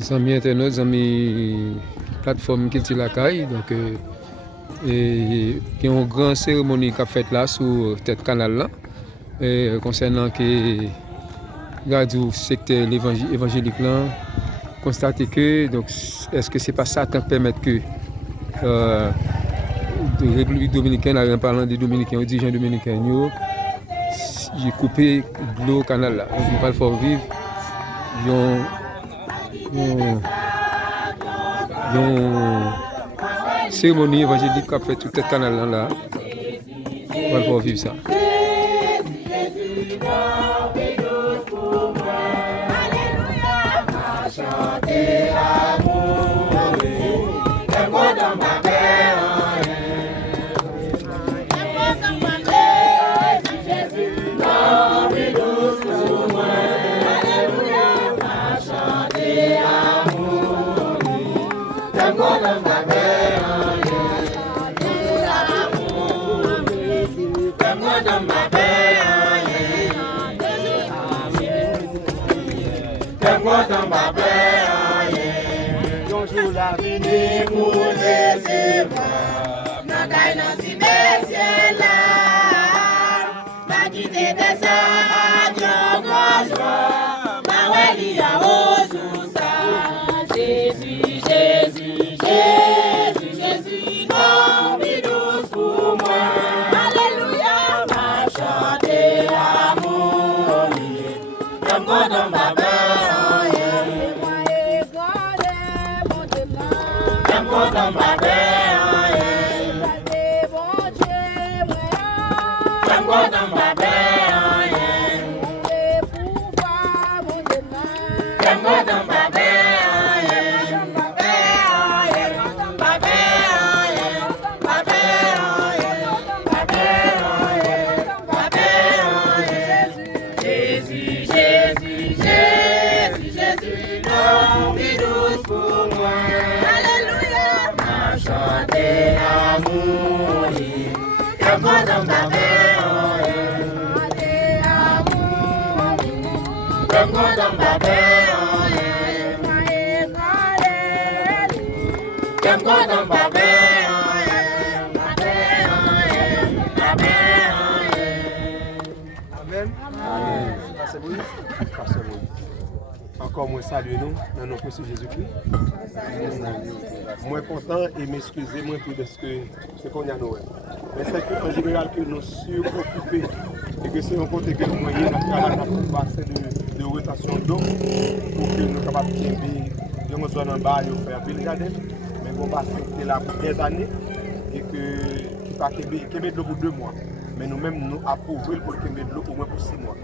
Les amis internautes, les amis plateforme qui la caille, donc il y a une grande cérémonie qui a fait là sur tête canal là, concernant que radio secteur évangélique là, constater que donc est-ce que c'est pas ça qui permet que la République dominicaine, en parlant des Dominicains, aux dirigeants dominicains, j'ai coupé l'eau canal là, on ne peut pas le faire vivre. Une cérémonie évangélique qui a fait tout ce canal là, on va pouvoir vivre ça. Bonjour la vie pour recevoir dans dans si messieurs là pas quitter des sages joie ma welia ozu ça Jésus Jésus Jésus Jésus comme douce pour moi alléluia ma chanter amour comme dans ma dans ma dans ma Jésus Jésus Jésus Jésus non douce pour moi chanter amour, comme dans ma comme dans ma comme dans ma Amen. Encore moins saluer nous dans notre Monsieur Jésus-Christ. Moins content et m'excuser moins pour ce qu'on a à Noël. Mais c'est qu'en général que nous suroccupés et que c'est un côté que nous moyens pour passer de rotation d'eau pour que nous soyons capables de nous zone en bas et faire un peu de jardin. Mais on va passer là pour des années et que qui pas de l'eau pour 2 mois. Mais nous-mêmes nous approuvons pour qu'il y ait de l'eau au moins pour 6 mois.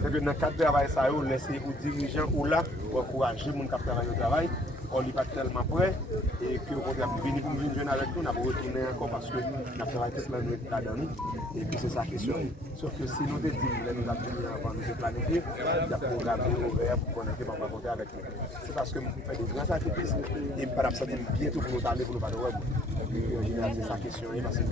C'est que dans le cadre de travail, ça vous laissez aux dirigeants ou là pour encourager les gens qui travaillent au travail. On n'est pas tellement prêt et que on a venir pour venir avec nous, on a retourner encore parce que nous travaillons toute la nuit là-dedans. Et puis c'est ça la question. Sauf que si nous te disons, nous avons venir avant nous planifier, il y a programme ouvert pour qu'on ait pas raconter avec nous. C'est parce que nous faisons des grands sacrifices et nous ne pouvons pas bientôt pour nous parler pour nous parler. En général, c'est sa question parce que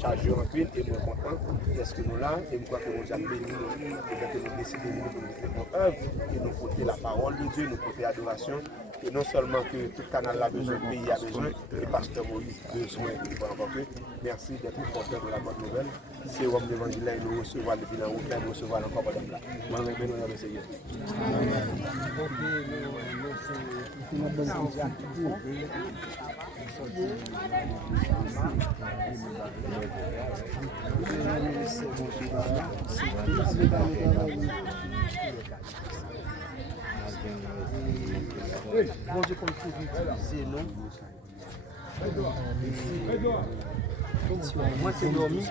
chaque jour en cuite et nous sommes contents d'être nous là et nous croyons que nous avons béni et que nous décidons de nous faire notre œuvre et nous porter la parole de Dieu, nous porter l'adoration. Et non seulement que tout le canal a besoin, le pays a besoin, et pasteur Moïse a besoin de encore que. Merci d'être porteur de la bonne nouvelle. C'est l'homme d'évangile, nous recevons depuis la route, nous recevons encore madame là. Moi, je vais nous Seigneur. Oui, bon Dieu, comme tu disais, non. Moi, c'est dormi.